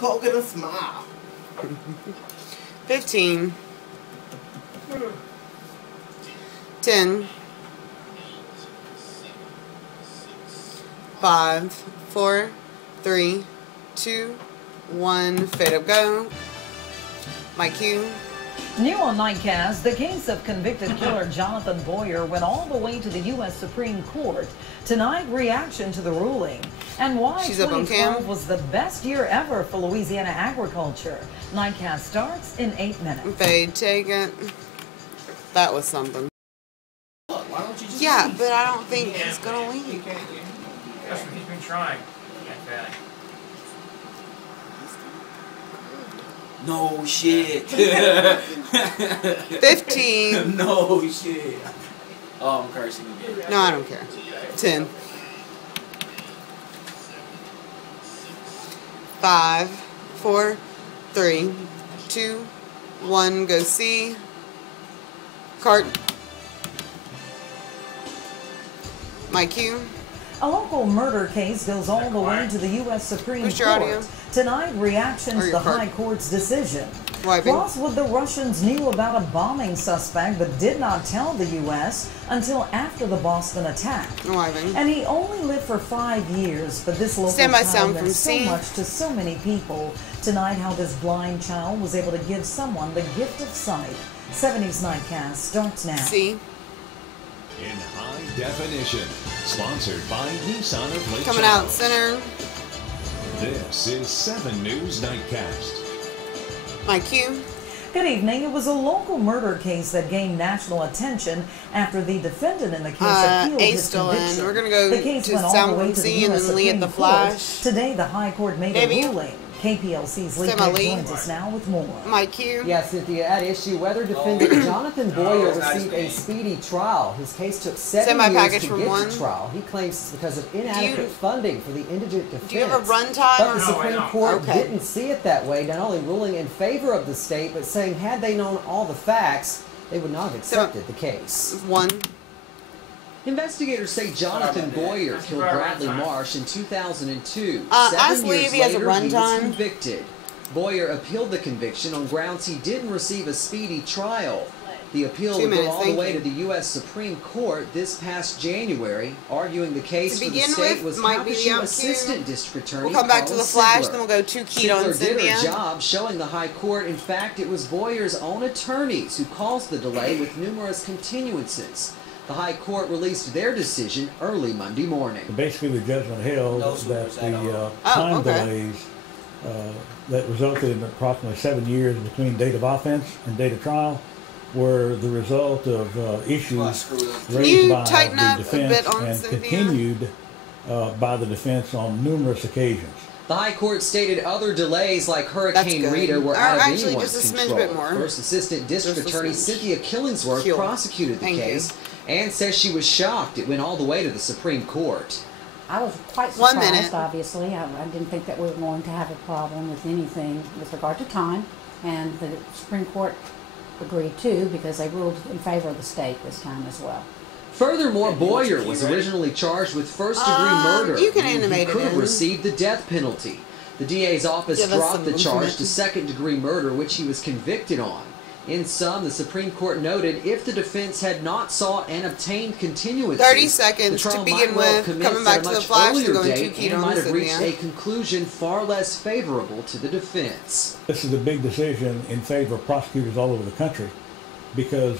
Nicole, gonna smile. 15. 10. 5, 4, 3, 2, 1. Fade up, go. My cue. New on Nightcast, the case of convicted killer Jonathan Boyer went all the way to the U.S. Supreme Court. Tonight, reaction to the ruling and why 2012 was the best year ever for Louisiana agriculture. Nightcast starts in 8 minutes. Fade, take it. That was something. Look, why don't you just leave? But I don't think he's gonna leave. That's what he's been trying. No shit. 15. No shit. Oh, I'm cursing again. No, I don't care. 10. 5, 4, 3, 2, 1. Go see. Cart. My cue. A local murder case goes all the way to the U.S. Supreme Court. Tonight, reaction to the High Court's decision. Plus, what the Russians knew about a bombing suspect but did not tell the U.S. until after the Boston attack. And he only lived for 5 years, but this local child meant so much to so many people. Tonight, how this blind child was able to give someone the gift of sight. 70s Nightcast starts now. See? In high definition, sponsored by Sisson of Lake Coming out center. This is 7 News Nightcast. My cue. Good evening. It was a local murder case that gained national attention after the defendant in the case appealed his conviction. We're gonna go the case went all the way to the U.S. Supreme Court. Today, the High Court made a ruling. KPLC's Lee joins us now with more. My cue. Yes, Cynthia, at issue whether defendant Jonathan Boyer received a speedy trial. His case took 7 years to get to trial. He claims it's because of inadequate funding for the indigent defense. Do you have a run time? But the Supreme Court didn't see it that way, not only ruling in favor of the state, but saying had they known all the facts, they would not have accepted the case. 1. Investigators say Jonathan Boyer killed Bradley Marsh in 2002. 7 years later, he was convicted. Boyer appealed the conviction on grounds he didn't receive a speedy trial. The appeal would go all the way to the U.S. Supreme Court this past January, arguing the case for the state was Calcasieu Assistant District Attorney. We'll come back to the flash, then we'll go 2 ketones. Sigler did her job, showing the High Court, in fact, it was Boyer's own attorneys who caused the delay with numerous continuances. The High Court released their decision early Monday morning. Basically, the judgment held that the time delays that resulted in approximately 7 years between date of offense and date of trial were the result of issues raised by the defense and continued by the defense on numerous occasions. The High Court stated other delays like Hurricane Rita were out of anyone's control. First Assistant District Attorney Cynthia Killingsworth prosecuted the case and says she was shocked it went all the way to the Supreme Court. I was quite surprised, obviously. I didn't think that we were going to have a problem with anything with regard to time, and the Supreme Court agreed too because they ruled in favor of the state this time as well. Furthermore, Boyer was originally charged with first-degree murder. You can animate he could have received the death penalty. The DA's office dropped the charge to second-degree murder, which he was convicted on. In sum, the Supreme Court noted if the defense had not sought and obtained continuances, 30 seconds to begin with, coming back to the flash and going 2 ketones and might have reached a conclusion far less favorable to the defense. This is a big decision in favor of prosecutors all over the country because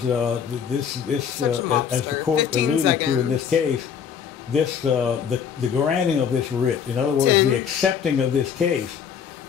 this as the court alluded to in this case, the granting of this writ, in other words, the accepting of this case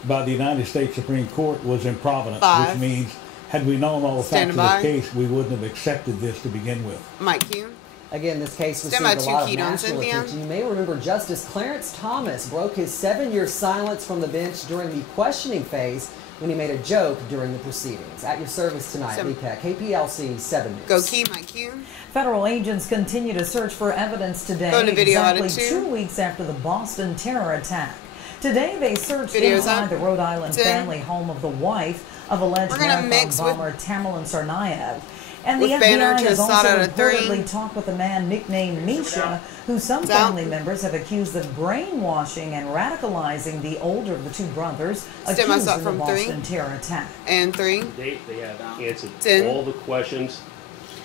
by the United States Supreme Court was improvident, which means had we known all the facts of this case, we wouldn't have accepted this to begin with. Mike Q. Again, this case received a lot of national attention. You may remember Justice Clarence Thomas broke his 7-year silence from the bench during the questioning phase when he made a joke during the proceedings. At your service tonight, Lee Peck, KPLC 7 News. Go Key, Mike Q. Federal agents continue to search for evidence today, exactly 2 weeks after the Boston terror attack. Today, they searched inside the Rhode Island family home of the wife of alleged marathon bomber Tamerlan Tsarnaev. And the FBI has also reportedly talked with a man nicknamed Misha, who some family members have accused of brainwashing and radicalizing the older of the two brothers accused in the Boston terror attack. And 3. They have answered all the questions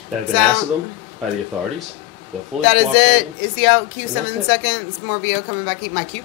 that have been asked of them by the authorities. That is it. Is the out? Q 7 seconds. More video coming back. Keep my Q.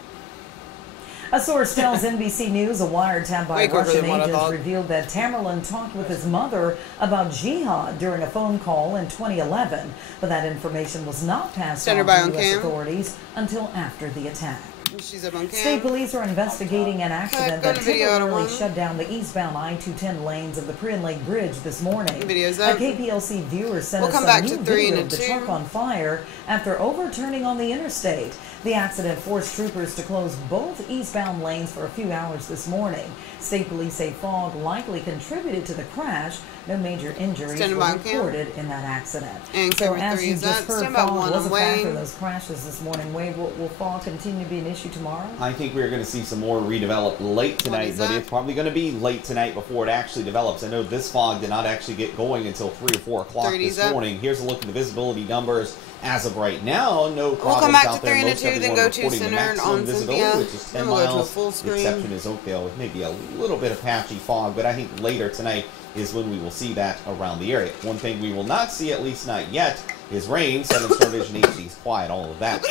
A source tells NBC News a wiretap by Russian agents revealed that Tamerlan talked with his mother about jihad during a phone call in 2011, but that information was not passed on to U.S. authorities until after the attack. She's up on cam. State police are investigating an accident that temporarily shut down the eastbound I-210 lanes of the Prion Lake Bridge this morning. A KPLC viewer sent us a new video of the truck on fire after overturning on the interstate. The accident forced troopers to close both eastbound lanes for a few hours this morning. State police say fog likely contributed to the crash. No major injuries were reported in that accident. And so as you just heard, fog was a factor in those crashes this morning. Wade, will fog continue to be an issue tomorrow? I think we're going to see some more redevelop late tonight, but it's probably going to be late tonight before it actually develops. I know this fog did not actually get going until 3 or 4 o'clock this morning. Here's a look at the visibility numbers. As of right now, no problems we'll come back out to there. 3 and 2, then go to center on visibility, which is 10 miles. The exception is Oakdale with maybe a little bit of patchy fog, but I think later tonight is when we will see that around the area. One thing we will not see, at least not yet, is rain. 7 Star Vision HD's quiet, all of that.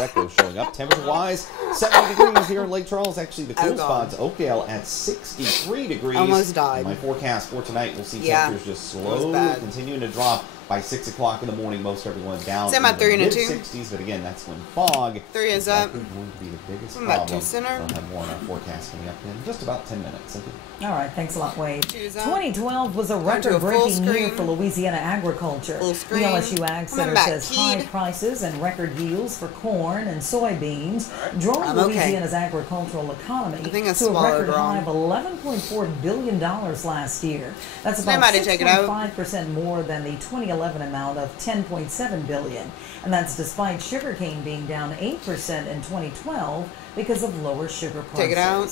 Echo showing up. Temperature-wise, 70 degrees here in Lake Charles. Actually, the cool spot's Oakdale at 63 degrees. Almost died. My forecast for tonight, we'll see temperatures just slowly continuing to drop. By 6 o'clock in the morning, most everyone down in the mid-60s, but again, that's when fog 3 is up. going to be the biggest problem. We'll have more on our forecast coming up in just about 10 minutes. All right, thanks a lot, Wade. 2012 was a record-breaking year for Louisiana agriculture. The LSU Ag Center says high prices and record yields for corn and soybeans drove Louisiana's agricultural economy to a record high of $11.4 billion last year. That's about 6.5% more than the 2011 amount of $10.7 billion, and that's despite sugarcane being down 8% in 2012 because of lower sugar prices. Take it out.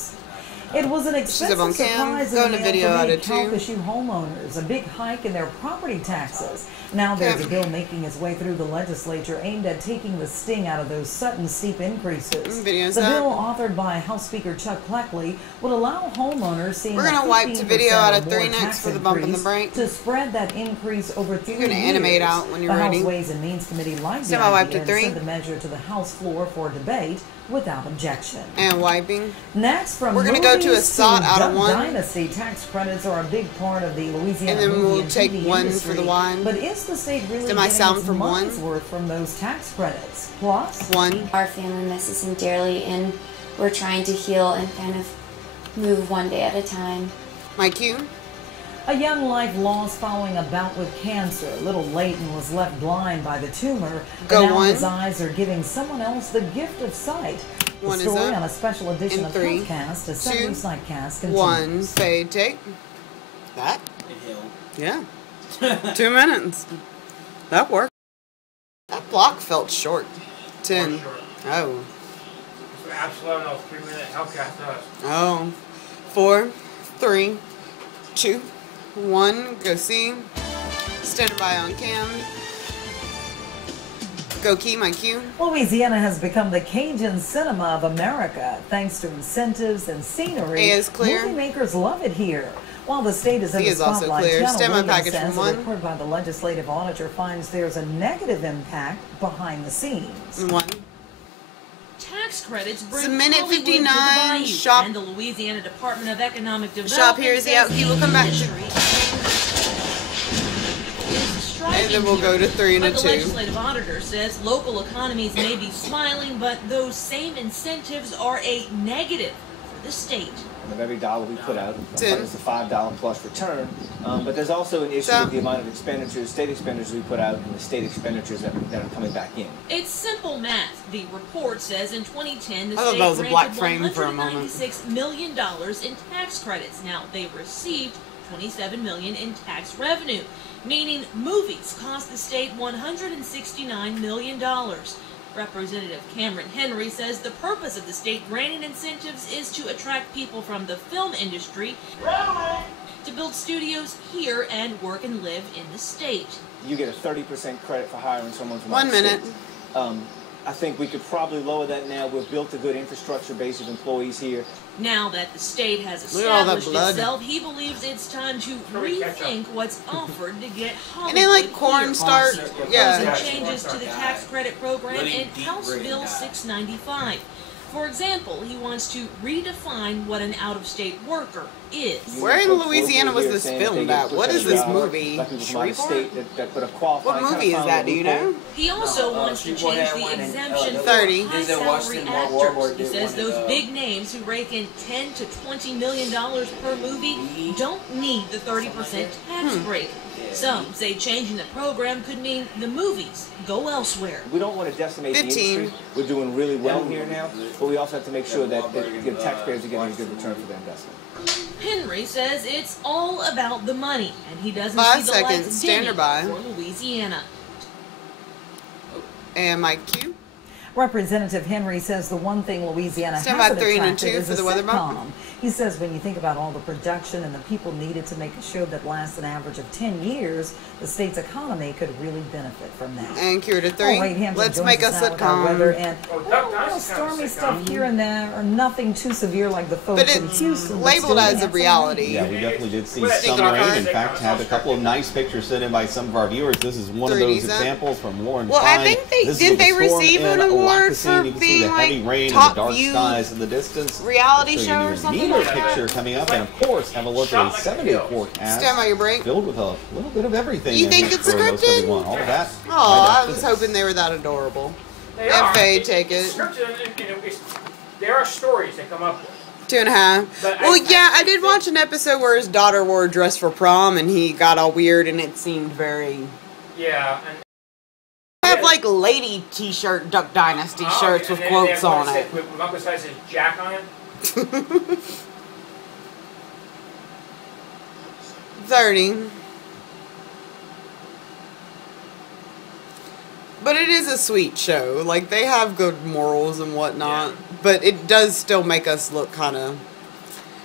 It was an expensive surprise in the mail for many health issue homeowners, a big hike in their property taxes. Now there's a bill making its way through the legislature aimed at taking the sting out of those sudden steep increases. The bill, authored by House Speaker Chuck Pleckley, would allow homeowners seeing a 15% or more tax increase to spread that increase over 3 years. You're going to animate out when you're ready. The House Ways and Means Committee liked the idea and sent the measure to the House floor for debate without objection. And wiping. Next, from we're going to go to a SOT out of 1. Dynasty, tax credits are a big part of the Louisiana and then we'll take 1 for the wine. But is the state really getting its money's worth from those tax credits? Plus 1. Our family misses him dearly, and we're trying to heal and kind of move one day at a time. My cue. A young life lost following a bout with cancer. Little Leighton was left blind by the tumor, but now his eyes are giving someone else the gift of sight. The story on a special edition of Nightcast, a Sunday's Nightcast continues. 1 fade take. That? Yeah. 2 minutes. That worked. That block felt short. 10. Oh. So Absalom, 3-minute Hellcat does. Oh. 4, 3, 2, 1. Go see. Stand by on cam. Go key, my cue. Louisiana has become the Cajun cinema of America. Thanks to incentives and scenery, movie makers love it here. While the state is in the spotlight, Channel Williams says a report by the legislative auditor finds there's a negative impact behind the scenes. 1. Tax credits bring it's a minute 59. Shop. And the Louisiana Department of Economic Development. Shop here is the out key. We'll come back to. And then we'll go to 3 and a 2. The legislative auditor says local economies may be smiling, but those same incentives are a negative for the state. Of every dollar we put out, it's a $5 plus return. But there's also an issue with the amount of expenditures, state expenditures we put out, and the state expenditures that are coming back in. It's simple math. The report says in 2010, the state granted $196 million in tax credits. Now, they received $27 million in tax revenue, meaning movies cost the state $169 million. Representative Cameron Henry says the purpose of the state granting incentives is to attract people from the film industry to build studios here and work and live in the state. You get a 30% credit for hiring someone from 1 minute. I think we could probably lower that now. We've built a good infrastructure base of employees here. Now that the state has established itself, he believes it's time to rethink what's offered to get Hollywood. And then like cornstarch, yeah. Changes to the tax credit program in House Bill 695. For example, he wants to redefine what an out-of-state worker is. Where in Louisiana was this filmed at? What is this movie? What movie is that? Do you know? He also wants to change the exemption for high-salary actors. He says those big names who rake in $10 to $20 million per movie don't need the 30% tax break. Some say changing the program could mean the movies go elsewhere. We don't want to decimate the industry. We're doing really well here now, but we also have to make sure that the taxpayers are getting a good return for their investment. Henry says it's all about the money, and he doesn't see the lights dimming for Louisiana. And my cue. Representative Henry says the one thing Louisiana hasn't attracted is a sitcom. He says when you think about all the production and the people needed to make a show that lasts an average of 10 years, the state's economy could really benefit from that. And cue to 3. Right, let's make a sitcom. Weather and stormy stuff here and there, or nothing too severe like the folks in Houston. Labeled as a reality. Yeah, we definitely did see some rain. In fact, had a couple of nice pictures sent in by some of our viewers. This is one of those examples from Lauren. Well, I think they receive an award for being like top viewed skies in the distance. Reality show or something like that. Picture coming up, and of course, have a look at a 7-day forecast. Stand by your break. Filled with a little bit of everything. You think it's scripted? All of that. Oh, I was hoping they were that adorable. And Faye, take it. There are stories that come up with. 2.5. Well, yeah, I did watch an episode where his daughter wore a dress for prom, and he got all weird, and it seemed very. Yeah. I have like lady T-shirt, Duck Dynasty shirts with quotes on it. With Uncle says Jack on it. 30. But it is a sweet show. Like, they have good morals and whatnot. Yeah. But it does still make us look kind of.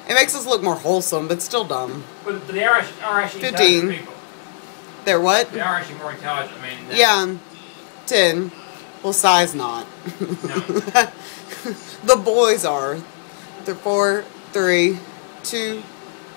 It makes us look more wholesome, but still dumb. But they are actually 15. People. They're what? They are actually more intelligent. I mean, yeah. 10. Well, size not. No. The boys are. They're 4, 3, 2,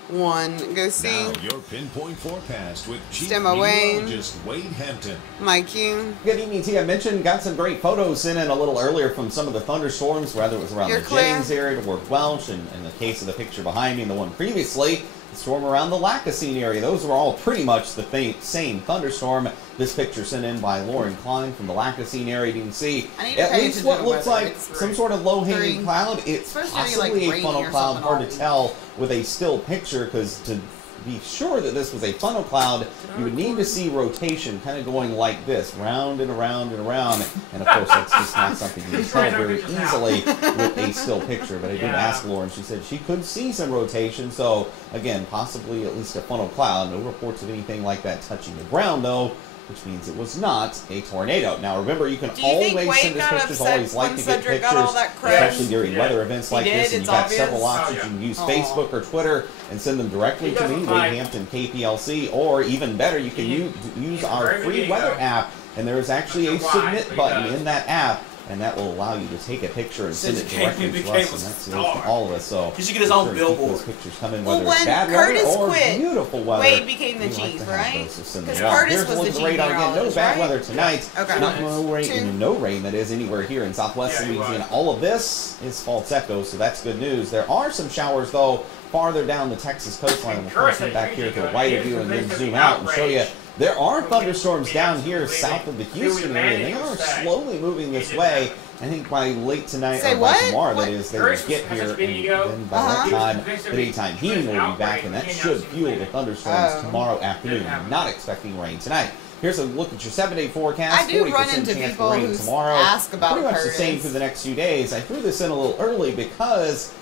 1. Go see. Now your pinpoint forecast with Chief Wayne. Meteorologist Wade Hampton. My cue. Good evening to you. I mentioned, got some great photos sent in a little earlier from some of the thunderstorms, whether it was around the Jennings area toward Welch, and in the case of the picture behind me and the one previously, the storm around the Lacassine area. Those were all pretty much the same thunderstorm. This picture sent in by Lauren Klein from the Lacassine area. You can see at least what looks like some sort of low-hanging cloud. It's possibly a funnel cloud. Hard to tell with a still picture, because to be sure that this was a funnel cloud, you would need to see rotation kind of going like this, round and around and around. And of course, that's just not something you can tell very easily with a still picture. But I did ask Lauren. She said she could see some rotation. So again, possibly at least a funnel cloud. No reports of anything like that touching the ground, though, which means it was not a tornado. Now remember, you can always send us pictures, always like to get pictures, especially during weather events like this. And you've got several options. You can use Facebook or Twitter and send them directly to me, Wade Hampton, KPLC, or even better, you can use our free weather app, and there is actually a submit button in that app, and that will allow you to take a picture and send it directly to us, and that's to all of us. So you get his own billboard. Those pictures come in, whether it's bad weather or beautiful weather. Wade became the chief, right? Because Curtis was the chief. No bad weather tonight. Not no rain, no rain that is anywhere here in Southwest Louisiana. All of this is false echo, so that's good news. There are some showers though farther down the Texas coastline. We'll come back here to the wider view and then zoom out and show you. There are thunderstorms down here south of the Houston area, and they are slowly moving this way. I think by late tonight or by tomorrow, that is, they will get here, and then by that time, the daytime heating will be back, and that should fuel the thunderstorms tomorrow afternoon. I'm not expecting rain tonight. Here's a look at your 7-day forecast. I do run into people who ask about pretty much the same for the next few days. I threw this in a little early because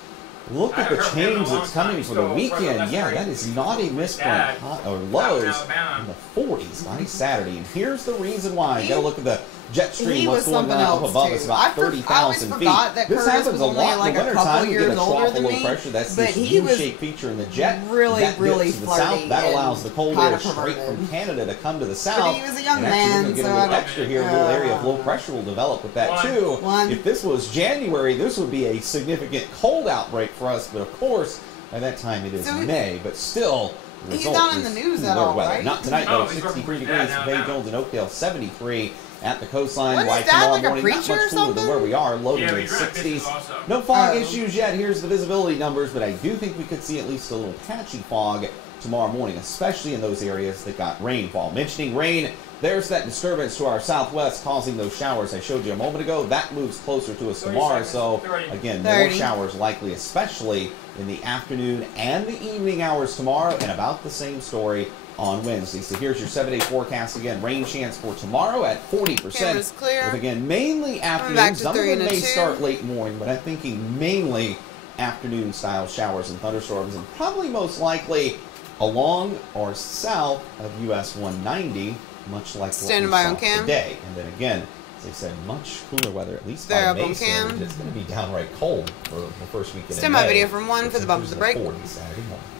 look at the change that's coming for the weekend. Yeah, that is not a misprint. Or lows in the 40s by Saturday. And here's the reason why. You got to look at the Jetstream was going up above us about 30,000 feet. This happens a lot in the wintertime. We get a trough of low pressure. That's this U-shaped feature in the jet. That dips to the south. That allows the cold air straight from Canada to come to the south. But he was a young man, we're going to get a little extra here. A little area of low pressure will develop with that too. If this was January, this would be a significant cold outbreak for us. But of course, by that time it is May. But still, the result not in the news at all, weather. right? Not tonight, though. 63 degrees in Bay Jones and Oakdale, 73 at the coastline. Why tomorrow like morning, not much cooler than where we are, low to mid-60s. No fog issues yet. Here's the visibility numbers, but I do think we could see at least a little patchy fog tomorrow morning, especially in those areas that got rainfall. Mentioning rain, there's that disturbance to our southwest causing those showers I showed you a moment ago. That moves closer to us tomorrow, so again, more showers likely, especially in the afternoon and the evening hours tomorrow, and about the same story on Wednesday. So here's your 7-day forecast again. Rain chance for tomorrow at 40%. With again, mainly afternoon. Some of them may start late morning, but I'm thinking mainly afternoon style showers and thunderstorms, and probably most likely along or south of US 190, much like what we saw today. And then again, as I said, much cooler weather, at least by May standards. It's going to be downright cold for the first weekend of May. Stand by video from 1 for the bump of the break. All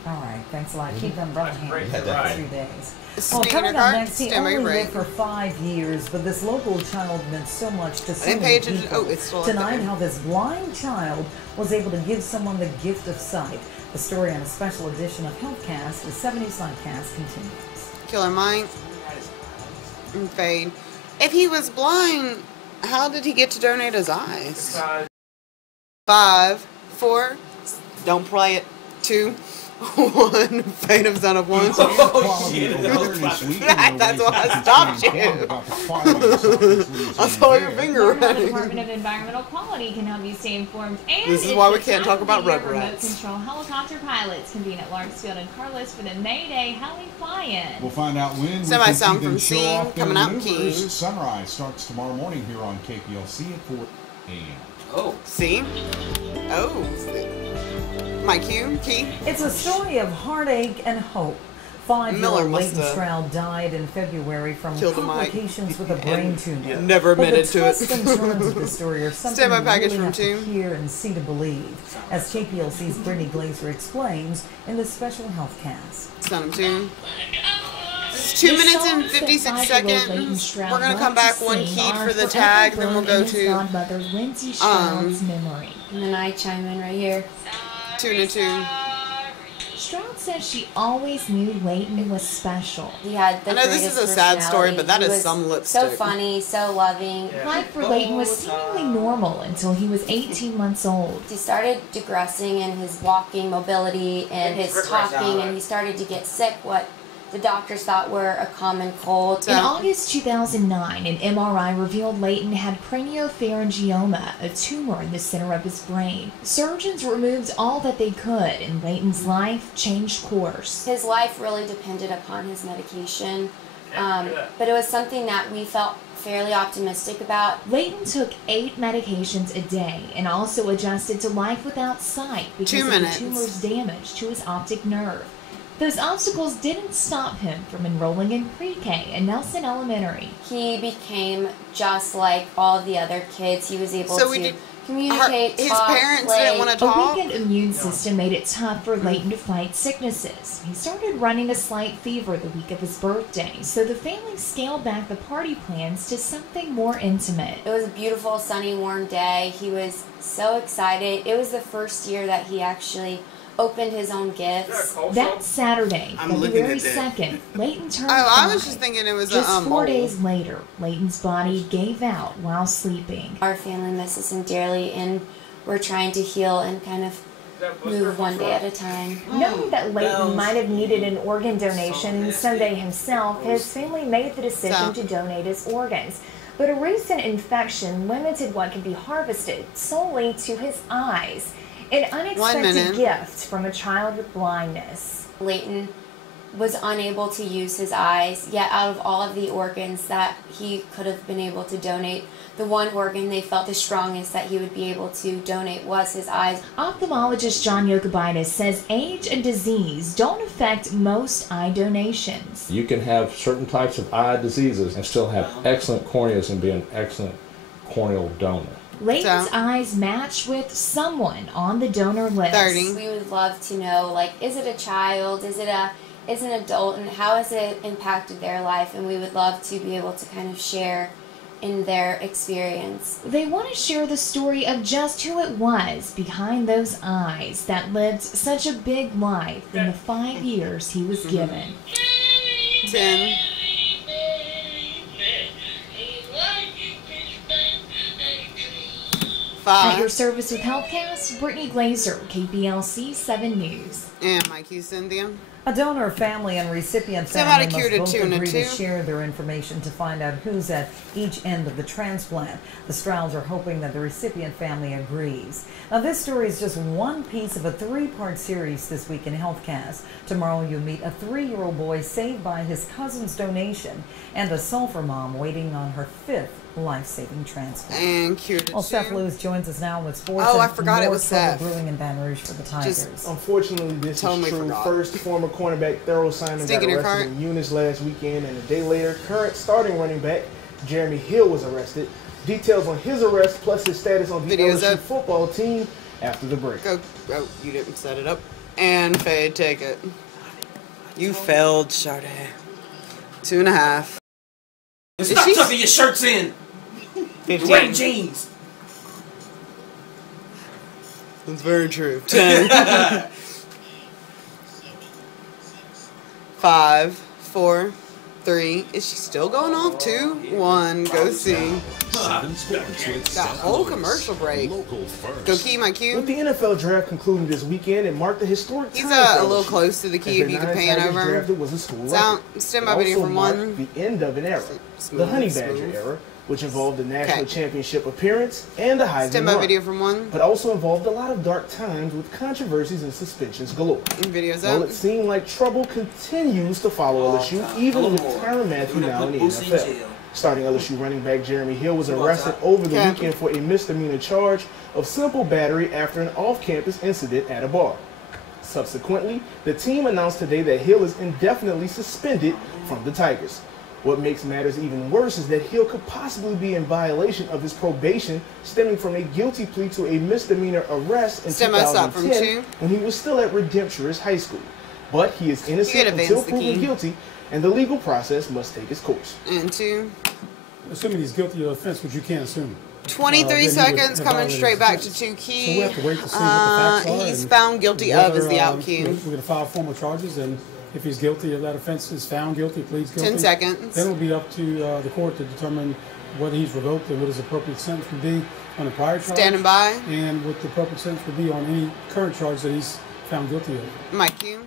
right, thanks a lot. Keep them umbrella handy for the next 2 days. Well, coming up next, he only lived for 5 years, but this local child meant so much to so many people. Tonight, how this blind child was able to give someone the gift of sight. The story on a special edition of Healthcast, the 70s Nightcast continues. Killer Mike and Fade. If he was blind, how did he get to donate his eyes? 5, 4, don't play it. 2, 1, fade of son of 1. Oh, shit. That's why I stopped you. I saw your finger running. The Department of Environmental Quality can help you stay informed. And this is why we can't talk about remote rugrats. Control helicopter pilots convene at Larksfield and Carlos for the May Day Heli fly-in. We'll find out when. Semi-sound from Scene coming out key. Sunrise starts tomorrow morning here on KPLC at 4 a.m. Oh, see? Oh, my cue, key. It's a story of heartache and hope. 5-year-old Leighton Stroud died in February from complications with a brain tumor. Never admitted to it. The twists and turns of the story are something you really have to hear and see to believe, as KPLC's Brittany Glazer explains in the special Healthcast. Son of Tune. This is 2 minutes and 56 seconds. We're going to come back one keyed for the tag, then we'll go to memory. And then I chime in right here. 2 and 2. Stroud says she always knew Leighton was special. He had the I know this is a sad story, but that is some lipstick. So funny, so loving. Life for Leighton was seemingly normal until he was 18 months old. He started digressing in his walking mobility and his talking, and he started to get sick, what the doctors thought were a common cold. In August 2009, an MRI revealed Leighton had craniopharyngioma, a tumor in the center of his brain. Surgeons removed all that they could, and Leighton's life changed course. His life really depended upon his medication, but it was something that we felt fairly optimistic about. Leighton took 8 medications a day and also adjusted to life without sight because of the tumor's damage to his optic nerve. Those obstacles didn't stop him from enrolling in pre-K at Nelson Elementary. He became just like all the other kids. He was able to communicate, his talk, parents play. didn't want to talk? A weakened immune system made it tough for Leighton to fight sicknesses. He started running a slight fever the week of his birthday, so the family scaled back the party plans to something more intimate. It was a beautiful, sunny, warm day. He was so excited. It was the first year that he actually opened his own gifts. That Saturday, February 2nd, Leighton turned 5. I was just thinking it was just 4 days later, Leighton's body gave out while sleeping. Our family misses him dearly, and we're trying to heal and kind of move one day at a time. Knowing that Leighton might have needed an organ donation someday himself, his family made the decision to donate his organs. But a recent infection limited what could be harvested solely to his eyes. An unexpected gift from a child with blindness. Leighton was unable to use his eyes, yet out of all of the organs that he could have been able to donate, the one organ they felt the strongest that he would be able to donate was his eyes. Ophthalmologist John Yokobitis says age and disease don't affect most eye donations. You can have certain types of eye diseases and still have excellent corneas and be an excellent corneal donor. Layton's eyes match with someone on the donor list. 30. We would love to know, like, is it a child? Is it an adult? And how has it impacted their life? And we would love to be able to kind of share in their experience. They want to share the story of just who it was behind those eyes that lived such a big life in the 5 years he was given. 10. At your service with Healthcast, Brittany Glazer, KPLC-7 News. And Mike Cynthia. A donor, family, and recipient family must both agree to share their information to find out who's at each end of the transplant. The Strouds are hoping that the recipient family agrees. Now, this story is just one piece of a 3-part series this week in Healthcast. Tomorrow, you'll meet a 3-year-old boy saved by his cousin's donation and a sulfur mom waiting on her 5th life-saving transplant. And cute. Well, Seth Lewis joins us now with sports. Oh, I forgot it was Seth. Seth. Brewing in Baton Rouge for the Tigers. Unfortunately, this is true. First, former cornerback Thurl Simon got arrested in Eunice last weekend, and a day later, current starting running back Jeremy Hill was arrested. Details on his arrest plus his status on the LSU football team after the break. Oh, you didn't set it up. And fade, take it. You failed, Sade. 2.5. Stop tucking your shirts in. 15. Wearing jeans. That's very true. 10. 5, 4, 3. Is she still going off? 2, 1. Go see. That whole commercial break. Go key my cue. With the NFL draft concluding this weekend, it marked a historic time. He's a little close to the key if you can pan over. Drafted was a school Stand by video from 1. The end of an era. The Honey Badger era, which involved the national championship appearance and the Heisman Stand by video from 1. But also involved a lot of dark times with controversies and suspensions galore. Videos well, it seemed like trouble continues to follow LSU, even with Tyrann Mathieu now in the NFL. Starting LSU running back Jeremy Hill was arrested over the weekend for a misdemeanor charge of simple battery after an off-campus incident at a bar. Subsequently, the team announced today that Hill is indefinitely suspended from the Tigers. What makes matters even worse is that Hill could possibly be in violation of his probation stemming from a guilty plea to a misdemeanor arrest in 2010 when he was still at Redemptorist High School. But he is innocent until proven guilty, and the legal process must take its course. And 2. Assuming he's guilty of the offense, which you can't assume. 23 seconds, coming straight back to 2 key. So we have to wait to see what the facts are. He's found guilty of is the out key. We're going to file formal charges, and if he's guilty of that offense, is found guilty, pleads guilty. 10 seconds. Then it'll be up to the court to determine whether he's revoked and what his appropriate sentence would be on a prior charge. Standing by. And what the appropriate sentence would be on any current charge that he's found guilty of. Mike, you.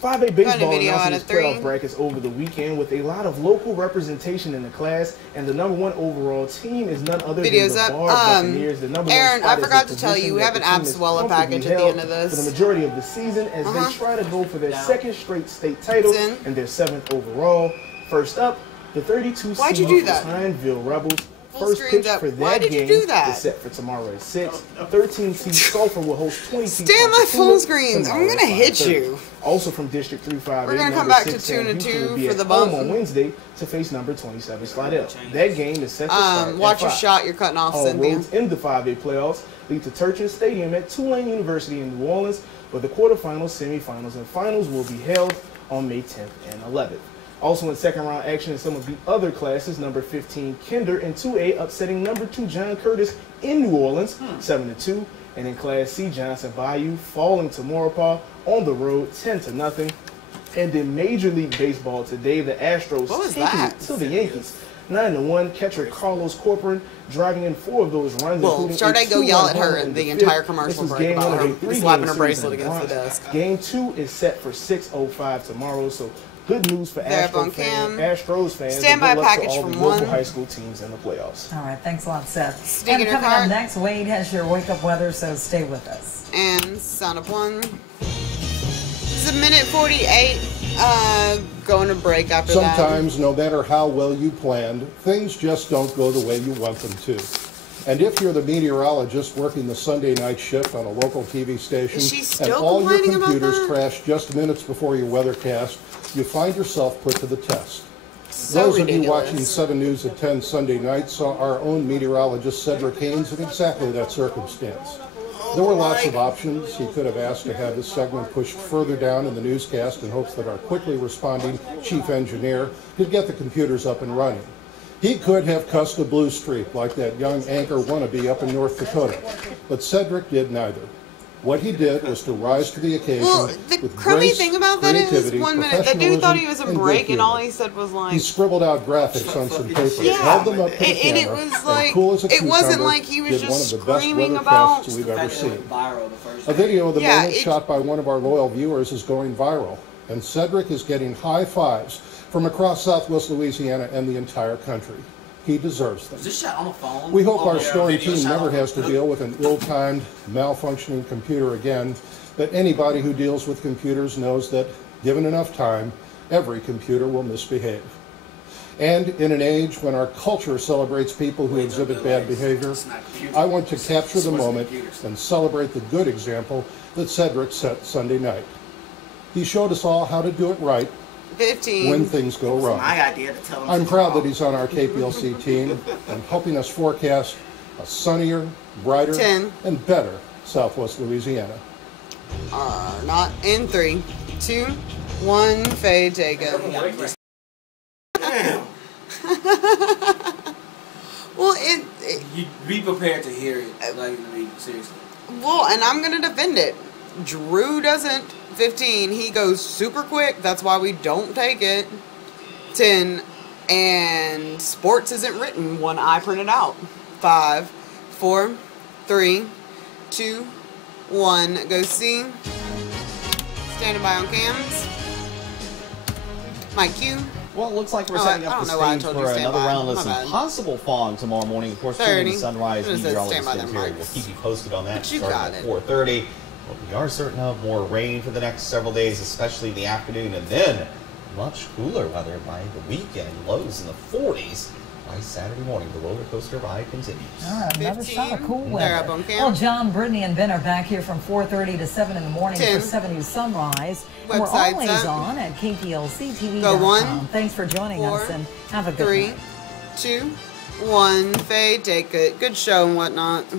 5A baseball announced its playoff brackets over the weekend with a lot of local representation in the class, and the #1 overall team is none other than the Bar Buccaneers. The #1 Aaron, I forgot to tell you, we have an Abswella package at the end of this. For the majority of the season as they try to go for their second straight state title and their 7th overall. First up, the 32-seed Pineville Rebels. First pitch for that game is set for tomorrow at 6. 13-seed Sulphur will host 20 seed. Stand my full screens. I'm going to hit you. Also from District 358, we're going to come back to 2 and 2 for the bump on Wednesday to face number 27 Slidell. That game is set to start watch your shot. You're cutting off, Cynthia. All roads in the 5A playoffs lead to Turchin Stadium at Tulane University in New Orleans, where the quarterfinals, semifinals, and finals will be held on May 10th and 11th. Also in second-round action in some of the other classes, number 15 Kinder in 2A upsetting number 2 John Curtis in New Orleans, 7-2. And in Class C, Johnson Bayou falling to Maurepas on the road, 10-0. And in Major League Baseball today, the Astros taking it to the Yankees, 9-1. Catcher Carlos Corcoran driving in 4 of those runs. Well, Sade go yell at her in the entire commercial break about her slapping her bracelet against the desk. Game 2 is set for 6:05 tomorrow, so good news for Astros fans. Stand by package from from local 1. high school teams in the playoffs. All right, thanks a lot, Seth. Stick and in coming your up cart. next, Wade has your wake-up weather, so stay with us. And sound of 1. This is a minute 48 Going to break after Sometimes, no matter how well you planned, things just don't go the way you want them to. And if you're the meteorologist working the Sunday night shift on a local TV station, and all your computers crash just minutes before your weathercast, you find yourself put to the test. Those of you watching 7 News at 10 Sunday night saw our own meteorologist Cedric Haynes in exactly that circumstance. There were lots of options. He could have asked to have this segment pushed further down in the newscast in hopes that our quickly responding chief engineer could get the computers up and running. He could have cussed a blue streak like that young anchor wannabe up in North Dakota, but Cedric did neither. What he did was to rise to the occasion with crummy grace, thing about that is, 1 minute, the dude thought he was a break, and all he said was like... He scribbled out graphics on some paper, held them up to the camera, and it was like, cool as a it wasn't cucumber, like he was just did one of the best screaming about... weathercasts we've ever seen. A video of the moment shot by one of our loyal viewers is going viral, and Cedric is getting high fives from across Southwest Louisiana and the entire country. He deserves them. Is this shot on the phone? We hope our story team never has to deal with an ill-timed, malfunctioning computer again, but anybody who deals with computers knows that, given enough time, every computer will misbehave. And in an age when our culture celebrates people who exhibit bad behavior, I want to capture the moment and celebrate the good example that Cedric set Sunday night. He showed us all how to do it right 15. When things go wrong. My idea to tell him I'm proud that he's on our KPLC team and helping us forecast a sunnier, brighter, 10. and better Southwest Louisiana. Not in 3, 2, 1, Faye, take it. Damn. Well, you be prepared to hear it. Like, seriously. Well, and I'm going to defend it. Drew doesn't. 15, he goes super quick. That's why we don't take it. 10, and sports isn't written. 1 I printed out. 5, 4, 3, 2, 1. Go see. Standing by on cams. My cue. Well, it looks like we're setting up the stage for another round of some possible fog tomorrow morning. Of course, during the sunrise, meteorologist here will keep you posted on that starting at 4:30. But we are certain of more rain for the next several days, especially in the afternoon, and then much cooler weather by the weekend. Lows in the 40s by Saturday morning. The roller coaster ride continues. All right, another shot of cool They're weather. up on Well, John, Brittany, and Ben are back here from 4:30 to 7 in the morning 10. for 7 News Sunrise. And we're Website's always up. on at KPLC-TV.com. Go 1. Thanks for joining 4, us, and have a good 3, night. 2, 1. Faye, take it. Good show and whatnot.